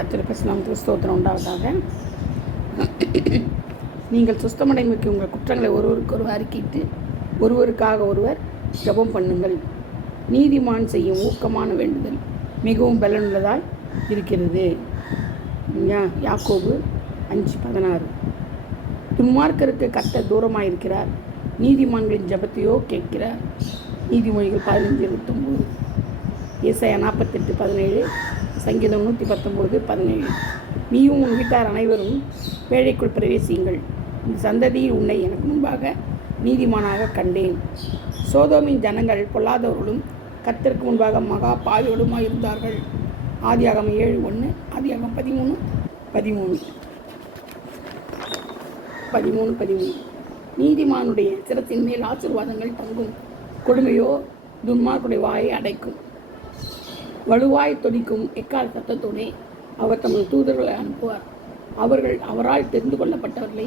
கர்த்தருடைய பரிசுத்தநாமத்துக்கு ஸ்தோத்திரம் உண்டாவதாக. நீங்கள் சுஸ்தமடைமைக்கு உங்கள் குற்றங்களை ஒருவருக்கொருவர் அறிக்கையிட்டு ஒருவருக்காக ஒருவர் ஜெபம் பண்ணுங்கள். நீதிமான் செய்யும் ஊக்கமான வேண்டுதல் மிகவும் பலனுள்ளதாய் இருக்கிறது. யாக்கோபு 5:16. துன்மார்க்கருக்கு கர்த்தர் தூரமாக இருக்கிறார், நீதிமான்களின் ஜெபத்தையோ கேட்கிறார். நீதிமொழிகள் 15:29. ஏசாயா 48:17. சங்கீதம் 119:17. நீயும் உன் வீட்டார் அனைவரும் பேழைக்குள் பிரவேசியுங்கள், இந்த சந்ததியில் உன்னை எனக்கு முன்பாக நீதிமானாக கண்டேன். சோதோமின் ஜனங்கள் பொல்லாதவர்களும் கர்த்தருக்கு முன்பாக மகா பாவிகளுமாய் இருந்தார்கள். ஆதியாகமம் 7:1. ஆதியாகமம் 13:13. நீதிமானுடைய சிரத்தின் மேல் ஆசீர்வாதங்கள் தங்கும், கொடுமையோ துன்மார்க்குடைய வாயை அடைக்கும். வலுவாய் தொடிக்கும் எக்கால் சத்தத்தோடே அவர் தமது தூதர்களை அனுப்புவார். அவர்கள் அவரால் தெரிந்து கொள்ளப்பட்டவர்களை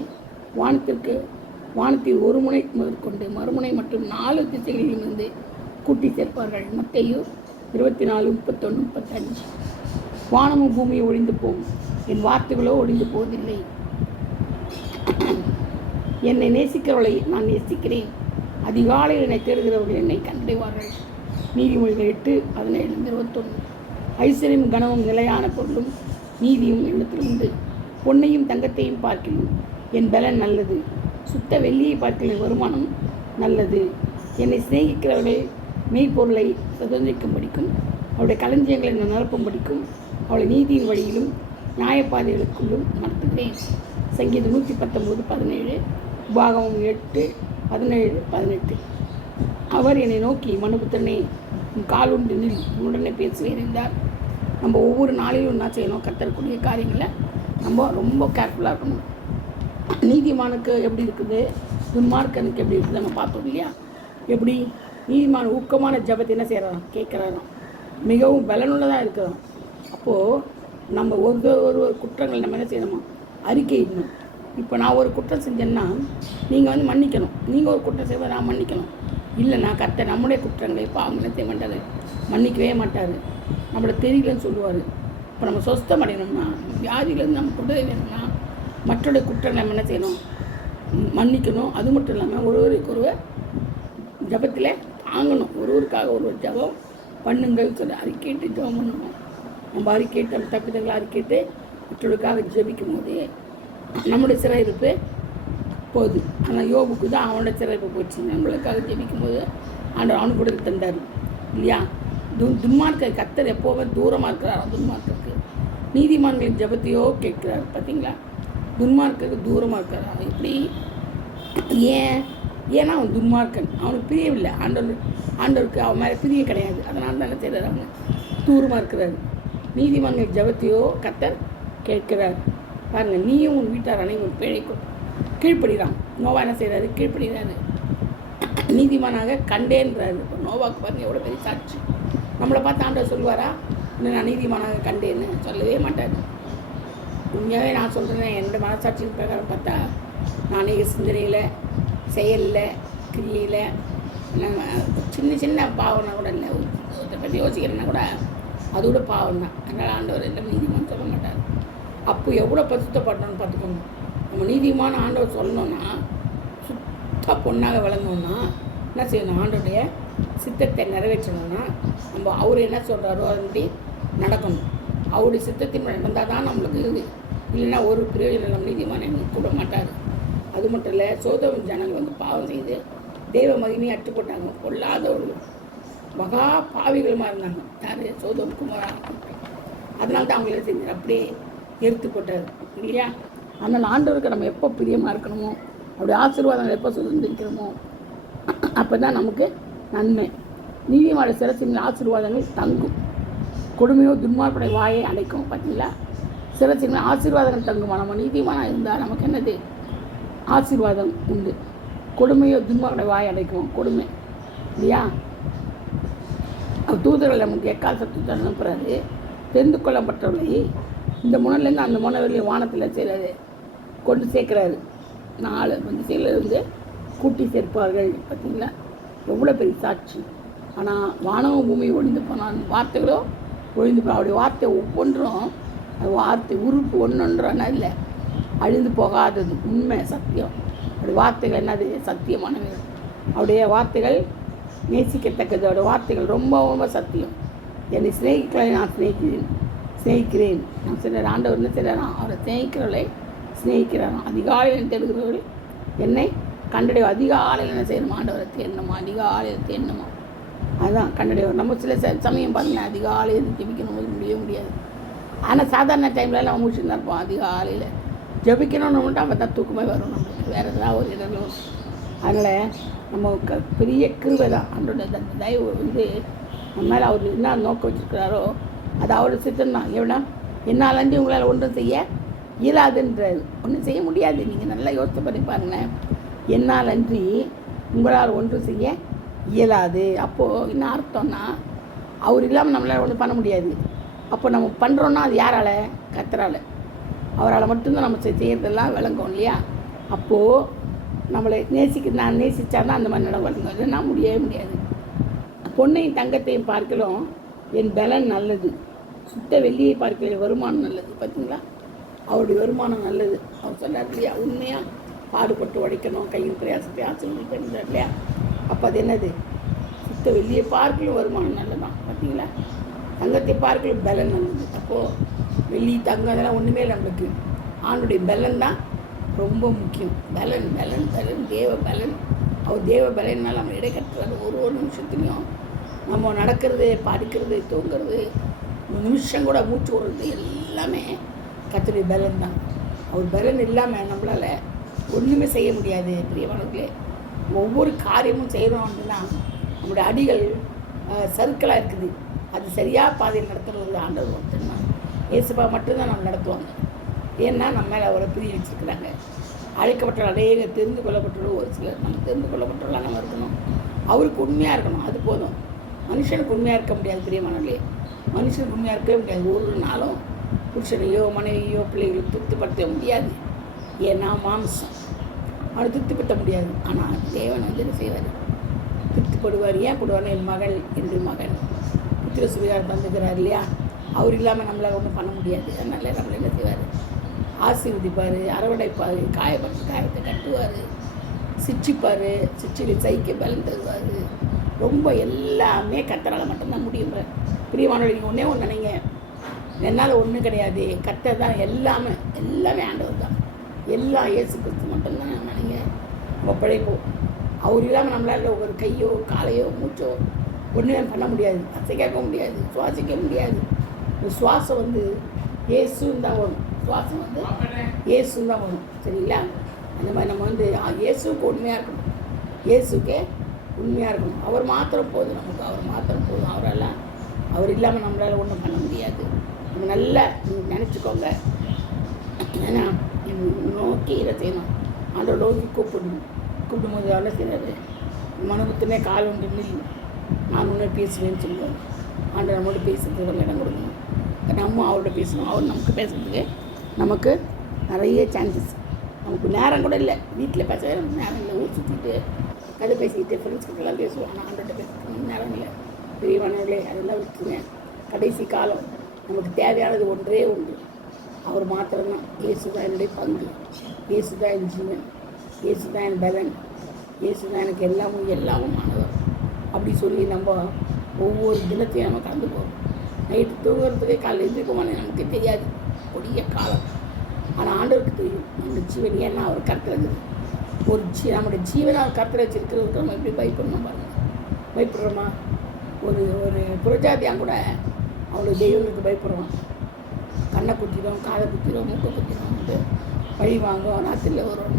வானத்தில் ஒரு முனை முதற்கொண்டு மறுமுனை மற்றும் 4 திசைகளிலிருந்து கூட்டி சேர்ப்பார்கள். மத்தேயு 24:31-35. வானமும் பூமியை ஒழிந்து போகும், என் வார்த்தைகளோ ஒழிந்து போவதில்லை. என்னை நேசிக்கிறவர்களை நான் நேசிக்கிறேன், அதிகாலையில் என்னை தேடுகிறவர்கள் என்னை கண்டடைவார்கள். நீதிமொழிகள் 8:17-21. ஐஸ்வர்யம் கனமும் நிலையான பொருளும் நீதியும் என்னிடத்தில் உண்டு. பொன்னையும் தங்கத்தையும் பார்க்கிலும் என் பலன் நல்லது, சுத்த வெள்ளியை பார்க்கிலும் வருமானம் நல்லது. என்னை சிநேகிக்கிறவர்கள் மெய்ப்பொருளை சுதந்திரிக்கும்படிக்கும் அவருடைய களஞ்சியங்களை நான் நிரப்பும்படிக்கும் அவளை நீதியின் வழியிலும் நியாயப்பாதைகளுக்குள்ளும் நடத்துகிறேன். சங்கீதம் 119:17. உபாகமம் 8:17-18. அவர் என்னை நோக்கி, மனுபுத்திரனே, உன் காலுண்டு நில், உன்னுடனே பேசுவேன் என்றார். நம்ம ஒவ்வொரு நாளிலும் என்ன செய்யணும்? கர்த்தருக்குரிய காரியங்களை நம்ம ரொம்ப கேர்ஃபுல்லாக இருக்கணும். நீதிமானுக்கு எப்படி இருக்குது, துன்மார்க்கனுக்கு எப்படி இருக்குது நம்ம பார்த்தோம் இல்லையா? எப்படி நீதிமான ஊக்கமான ஜெபத்தை என்ன செய்கிறாராம்? கேட்குறாராம். மிகவும் பலனுள்ளதாக இருக்கிறோம். அப்போது நம்ம ஒரு குற்றங்கள் நம்ம என்ன செய்யணுமா? அறிக்கையிடணும். இப்போ நான் ஒரு குற்றம் செஞ்சேன்னா நீங்கள் மன்னிக்கணும். நீங்கள் ஒரு குற்றம் செய்வதை நான் மன்னிக்கணும். இல்லைனா கர்த்தர் நம்முடைய குற்றங்களை பாவங்களை செய்ய மாட்டார், மன்னிக்கவே மாட்டார். நம்மளை தெரியலன்னு சொல்லுவார். இப்போ நம்ம சொஸ்தம் அடையணும்னா, வியாதியிலேருந்து நம்ம விடுதலை வேணும்னா மற்றோடைய குற்றங்களை நம்ம என்ன செய்யணும்? மன்னிக்கணும். அது மட்டும் இல்லாமல் ஒருவருக்கொருவர் ஜபத்தில் தாங்கணும். ஒருவருக்காக ஒருவர் ஜபம் பண்ணுங்கள் சொல்லி அறிக்கையிட்டு ஜபம் பண்ணணும். நம்ம அறிக்கையிட்டு நம்ம தப்பிதங்களை அறிக்கையிட்டு மற்றவர்களுக்காக ஜபிக்கும் போது நம்முடைய சிறையிருப்பு போகுது. ஆனால் யோபுக்கு தான் அவனோட சிறைப்பு போச்சு. நம்மளுக்காக ஜெபிக்கும் போது அவனுக்கு கூட தந்தார் இல்லையா? துன்மார்க்க கர்த்தர் எப்போவுமே தூரமாக இருக்கிறார். துன்மார்க்கு நீதிமான்களின் ஜபத்தையோ கேட்கிறார். பார்த்தீங்களா? துன்மார்க்கு தூரமாக இருக்கிறார். எப்படி? ஏன்னா அவன் துன்மார்க்கன், அவனுக்கு பிரியவில்லை. ஆண்டவருக்கு அவன் மேலே பிரியம் கிடையாது. அதனால தானே செய்கிறார், அவங்க தூரமாக இருக்கிறார். நீதிமான்களின் ஜபத்தையோ கர்த்தர் கேட்கிறார். பாருங்கள், நீயும் உன் வீட்டார் அனைவரும் பேழைக்கும் கீழ்ப்படுகிறான். நோவா என்ன செய்கிறாரு? கீழ்ப்படுகிறாரு. நீதிமானாக கண்டேன்றாரு. இப்போ நோவாக்கு பாருங்கள் எவ்வளோ பெரிய சாட்சி. நம்மளை பார்த்து ஆண்டவர் சொல்லுவாரா இன்னும் நான் நீதிமானாக கண்டேன்னு? சொல்லவே மாட்டார். உண்மையாகவே நான் சொல்கிறேன், என்னோட மனசாட்சியின் பிரகாரம் பார்த்தா நானே சிந்தனையில், செயலில், கிரியில் சின்ன பாவனை கூட இல்லை. ஒருத்தரை பற்றி யோசிக்கிறேன்னா கூட அதோட பாவம் தான். அதனால் ஆண்டவர் எல்லாம் நீதிமான் சொல்ல மாட்டார். அப்போ எவ்வளோ பரிசுத்தப்படணும்னு பார்த்துக்கோங்க. நம்ம நீதிமான ஆண்டவர் சொல்லணும்னா, சுத்த பொண்ணாக விளங்கணும்னா என்ன செய்யணும்? ஆண்டோடைய சித்தத்தை நிறைவேற்றணும்னா நம்ம அவர் என்ன சொல்கிறாரோ அதன்படி நடக்கணும். அவருடைய சித்தத்தின் நடந்தால் தான் நம்மளுக்கு இது. இல்லைன்னா ஒரு பிரயோஜனம் நம்ம நீதிமான கூட மாட்டார். அது மட்டும் இல்லை, சோதோம் ஜனங்கள் பாவம் செய்து தெய்வ மகிமையை அட்டுப்பட்டாங்க. கொள்ளாதவர்கள் மகா பாவிகளுமாக இருந்தாங்க. யார்? சோதோம் குமாரா. அதனால தான் அவங்கள செஞ்சார், அப்படியே எடுத்து போட்டார் இல்லையா? அதனால் ஆண்டவருக்கு நம்ம எப்போ பிரியமாக இருக்கணுமோ, அப்படி ஆசீர்வாதங்கள் எப்போ சுதந்திரிக்கிறோமோ அப்போ தான் நமக்கு நன்மை. நீதிமான சிரசின் ஆசீர்வாதங்கள் தங்கும், கொடுமையோ துன்மார்க்குடைய வாயை அடைக்கும். பார்த்தீங்களா? சிரசின் ஆசீர்வாதங்கள் தங்குமா? நம்ம நீதிமானாக இருந்தால் நமக்கு என்னது? ஆசீர்வாதம் உண்டு. கொடுமையோ துன்மார்க்குடைய வாயை அடைக்கும். கொடுமை இல்லையா? தூதர்கள் நமக்கு எக்கால் சத்தத்தை அனுப்புகிறாரு. தெரிந்து கொள்ளப்பட்டவர்களை இந்த முனையிலேருந்து அந்த முனை வரையும் வானத்தில் செய்கிறாரு, கொண்டு சேர்க்குறாரு. 4 திசையிலிருந்து கூட்டி சேர்ப்பார்கள். பார்த்தீங்களா? எவ்வளோ பெரிய சாட்சி. ஆனால் வானமும் பூமி ஒழிந்து போனான், வார்த்தைகளோ ஒழிந்து போன. அவருடைய வார்த்தை ஒவ்வொன்றும் வார்த்தை உறுப்பு ஒன்றொன்றனா இல்லை, அழிந்து போகாதது, உண்மை, சத்தியம். அப்படி வார்த்தைகள் என்னது? சத்தியமானவை. அவருடைய வார்த்தைகள் நேசிக்கத்தக்கது. அவருடைய வார்த்தைகள் ரொம்ப ரொம்ப சத்தியம். என்னை சிநேகிக்கலை நான் சிநேகிக்கிறேன். நான் சிலர் ஆண்டவர் என்ன செய்கிறாராம்? அவரை சிநேகிக்கிறவர்களை சிநேகிக்கிறாராம். அதிகாலையில் தேடுகிறவர்கள் என்னை கண்டடைய. அதிகாலையில் என்ன செய்யணுமா? ஆண்டவரை தேடணுமா? அதிகாலையில் தேடணுமா? அதுதான் கண்டடைய. நம்ம சில சமயம் பார்த்தீங்கன்னா அதிகாலையில் ஜெபிக்கணும் போது முடியாது. ஆனால் சாதாரண டைமில் நம்ம முடிச்சுட்டு தான் இருப்போம். அதிகாலையில் ஜெபிக்கணும்னு மட்டும் அப்போ தான் தூக்கமே வரும் நம்மளுக்கு. வேறு எதாவது ஒரு இடங்கள் வரும். அதனால் நம்ம பெரிய கிருபை தான் அவரோட தயவு நம்ம மேலே அவர் என்ன நோக்கம் வச்சுருக்கிறாரோ அது அவரோட சித்தம் தான். எவ்வளோ என்னால் அஞ்சு உங்களால் ஒன்றும் செய்ய இயலாதுன்றது. ஒன்றும் செய்ய முடியாது. நீங்கள் நல்லா யோசித்து பண்ணி பாருங்களேன். என்னால் அன்றி உங்களால் ஒன்றும் செய்ய இயலாது. அப்போது என்ன அர்த்தம்னா அவர் இல்லாமல் நம்மளால் ஒன்றும் பண்ண முடியாது. அப்போ நம்ம பண்ணுறோன்னா அது யாரால்? கர்த்தரால். அவரால் மட்டும்தான் நம்ம செய்கிறதெல்லாம் விளங்கும் இல்லையா? அப்போது நம்மளை நான் நேசித்தாதான் அந்த மாதிரி நடக்கும். இல்லைன்னா முடியவே முடியாது. பொன்னையும் தங்கத்தையும் பார்க்கலாம் என் பலன் நல்லது, சுத்த வெள்ளியை பார்க்கல வருமானம் நல்லது. பார்த்தீங்களா? அவருடைய வருமானம் நல்லது. அவர் சொன்னார் இல்லையா? உண்மையாக பாடுபட்டு உடைக்கணும், கையில் பிரயாசத்தை ஆசிரியர் இல்லையா? அப்போ அது என்னது? சுத்த வெள்ளியை பார்க்கலும் வருமானம் நல்லதான். பார்த்தீங்களா? தங்கத்தை பார்க்கலும் பலன் நல்லது. அப்போது வெள்ளி தங்கம் அதெல்லாம் ஒன்றுமே நம்மளுக்கு ஆண்டுடைய பலன் தான் ரொம்ப முக்கியம். பலன் பலன் பலன் தேவ பலன். அவர் தேவ பலனால் நம்ம இடைக்கட்டுறாரு. ஒரு நிமிஷத்துலையும் நம்ம நடக்கிறது, படிக்கிறது, தூங்குறது, நிமிஷம் கூட மூச்சு விடுறது எல்லாமே கர்த்தருடைய பலன் தான். அவர் பலன் இல்லாமல் நம்மளால் ஒன்றுமே செய்ய முடியாது. பிரியமானவர்களே, ஒவ்வொரு காரியமும் செய்கிறோம் அப்படின்னா நம்மளுடைய அடிகள் சறுக்கலாக இருக்குது. அது சரியாக பாதையில் நடத்துறது ஆண்டவர் மட்டும்தான். இயேசுப்பா மட்டும்தான் நம்ம நடத்துவாங்க. ஏன்னா நம்ம மேலே அவரை பிரிய வச்சுருக்கிறாங்க. அழைக்கப்பட்ட அநேக தெரிந்து கொள்ளப்பட்டவர்கள் ஒரு சிலர். நம்ம தெரிந்து கொள்ளப்பட்டவர்களாக நம்ம இருக்கணும். அவருக்கு உண்மையாக இருக்கணும். அது போதும். மனுஷனுக்கு உண்மையாக இருக்க முடியாது. பிரியமானவர்களே, மனுஷனுக்கு உண்மையாக இருக்கவே முடியாது. ஒரு நாளும் புருஷனையோ மனைவியோ பிள்ளைகளோ திருப்திப்படுத்த முடியாது. ஏன்னா மாம்சம் அவனை திருப்திப்படுத்த முடியாது. ஆனால் தேவன் என்ன செய்வார்? திருப்திப்படுவார். ஏன் போடுவார்? என் மகள் என்று மகன் புத்திர சுவிகாரம் தந்துக்கிறார் இல்லையா? அவர் இல்லாமல் நம்மளால் ஒன்றும் பண்ண முடியாது. அதனால நம்மளை என்ன செய்வார்? ஆசீர்வதிப்பார், அரவணைப்பார், காயப்பட்டு காயத்தை கட்டுவார், சிரிச்சிப்பார், சிரிச்சில் சைக்க பலன் தருவார். ரொம்ப எல்லாமே கர்த்தரால் மட்டும்தான் முடியும். பிரியமானவர்களே, நீங்கள் ஒன்றே ஒன்று நினைங்க, என்னால் ஒன்றும் கிடையாது. கர்த்தர் தான் எல்லாமே. எல்லாமே ஆண்டவர் தான். எல்லாம் இயேசு கிறிஸ்து மட்டும்தான் நினைங்க. நம்ம பிழைப்போம். அவர் இல்லாமல் நம்மளால் ஒரு கையோ காலையோ மூச்சோ ஒன்றுமே பண்ண முடியாது. அசைக்க முடியாது, சுவாசிக்க முடியாது. சுவாசம் இயேசுன்னு தான் வரும். சுவாசம் இயேசுன்னு தான் வரும். சரிங்களா? அந்த மாதிரி நம்ம இயேசுக்கு உண்மையாக இருக்கணும். இயேசுக்கே உண்மையாக இருக்கணும். அவர் மாத்திரம் போதும் நமக்கு. அவர் மாத்திரம் போதும். அவர் இல்லாமல் நம்மளால் ஒன்றும் பண்ண முடியாது. நம்ம நல்லா நினச்சிக்கோங்க. ஏன்னா நோக்கி இதை செய்யணும். ஆண்டோட நோக்கி கூப்பிடும்போது என்ன செய்யறது? மனபுத்தமே கால் ஒன்று நில், நான் ஒன்று பேசுவேன்னு சொல்லுவாங்க. ஆண்டவர் நம்மளோட பேசுறதுக்கு நம்ம இடம் கொடுக்கணும். நம்ம அவரோட பேசணும். அவர் நமக்கு பேசுறதுக்கு நமக்கு நிறைய சான்சஸ். நமக்கு நேரம் கூட இல்லை. வீட்டில் பேசவே நமக்கு நேரம் இல்லை. ஊர் சுற்றிட்டு கதை பேசிக்கிட்டு ஃப்ரெண்ட்ஸ்கிட்டலாம் பேசுவோம். ஆனால் ஆண்டோட பேசுறதுக்கு நேரம் இல்லை. பெரியவனங்களே, அதெல்லாம் விட்டுருங்க. கடைசி காலம் நமக்கு தேவையானது ஒன்றே ஒன்று. அவர் மாத்திரம்தான். இயேசு தான் என்னுடைய பங்கு. இயேசு தான் என் ஜீவன். இயேசு தான் என் பலன். இயேசு தான் எனக்கு எல்லாமும் ஆனவர். அப்படி சொல்லி நம்ம ஒவ்வொரு தினத்தையும் நம்ம கடந்து போகிறோம். நைட்டு தூங்குறதுக்கே காலையில் எழுந்திருக்கோமானே நமக்கு தெரியாது. கொடிய காலம். ஆனால் ஆண்டவருக்கு தெரியும் நம்முடைய ஜீவன் ஏன்னா அவர் கருத்தில் இருக்குது. நம்முடைய ஜீவனை அவர் கருத்தில் வச்சுருக்கிறதுக்கு நம்ம எப்படி பயப்படணும் பாருங்கள். பயப்படுறோமா? ஒரு புரஜாதியாக கூட அவளுடைய தெய்வங்களுக்கு பயப்படுவான். கண்ணை குத்திடும், காதை குத்திடும், மூக்கை குத்திடும்ட்டு பழி வாங்குவோம். ராத்திரியில் வரும்.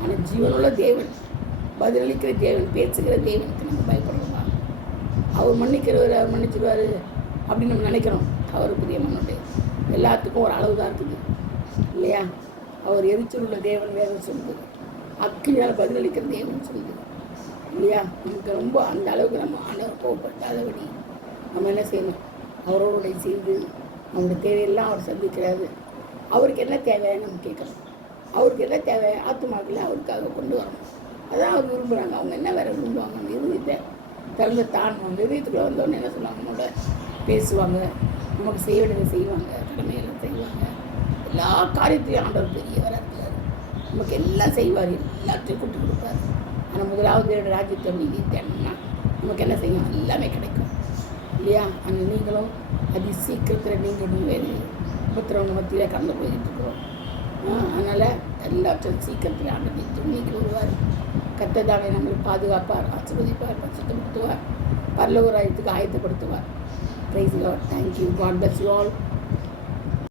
ஆனால் ஜீவனுள்ள தேவன், பதிலளிக்கிற தேவன், பேசுகிற தேவனுக்கு நம்ம பயப்படுறோமா? அவர் மன்னிக்கிறவர், அவர் மன்னிச்சிடுவார் அப்படின்னு நம்ம நினைக்கிறோம். அவர் பிரியமானவர்களே, எல்லாத்துக்கும் ஒரு அளவு தான் இருக்குது இல்லையா? அவர் எரிச்சல் உள்ள தேவன் வேதம் சொல்லுது. அக்கினியால் பதிலளிக்கிற தேவன் சொல்லுது இல்லையா? நமக்கு ரொம்ப அந்த அளவுக்கு நம்ம ஆண்டவர் கோவப்பட்டாதபடி நம்ம என்ன செய்யணும்? அவரோட சேர்ந்து நம்மளுடைய தேவையெல்லாம் அவர் சந்திக்கிறாரு. அவருக்கு என்ன தேவை நம்ம கேட்கணும். அவருக்கு என்ன தேவை? ஆத்துமாக்களை அவருக்காக கொண்டு வரணும். அதான் அவர் விரும்புகிறாங்க. அவங்க என்ன வேறு விரும்புவாங்க? நம்ம இருதயத்தை திறந்து தாண்டணும். இருதயத்துக்குள்ளே வந்தோடனே என்ன சொல்லுவாங்க? நம்மளோட பேசுவாங்க, நமக்கு செய்ய வேண்டியதை செய்வாங்க, கடமையெல்லாம் செய்வாங்க. எல்லா காரியத்தையும் ஆண்டவர் பெரியவராக இருக்கிறார். நமக்கு எல்லாம் செய்வார், எல்லாத்தையும் கூட்டு கொடுப்பார். ஆனால் முதலாவது ராஜ்யத்தை நீதி தேடணும்னா நமக்கு என்ன செய்யும்? எல்லாமே கிடைக்கும் இல்லையா? ஆனால் நீங்களும் அதி சீக்கிரத்தில் நீங்களும் வேறு உபத்திரவங்க மத்தியில் கடந்து போயிட்டு இருக்கிறோம். அதனால் எல்லாத்தையும் சீக்கிரத்தில் ஆண்டவர் நீக்கி வருவார். கர்த்தர் நம்மளை பாதுகாப்பார், ஆசீர்வதிப்பார், பரிசுத்தப்படுத்துவார், பரலோக ராஜ்யத்துக்கு ஆயத்தப்படுத்துவார். Praise the Lord. Thank you. God bless you all.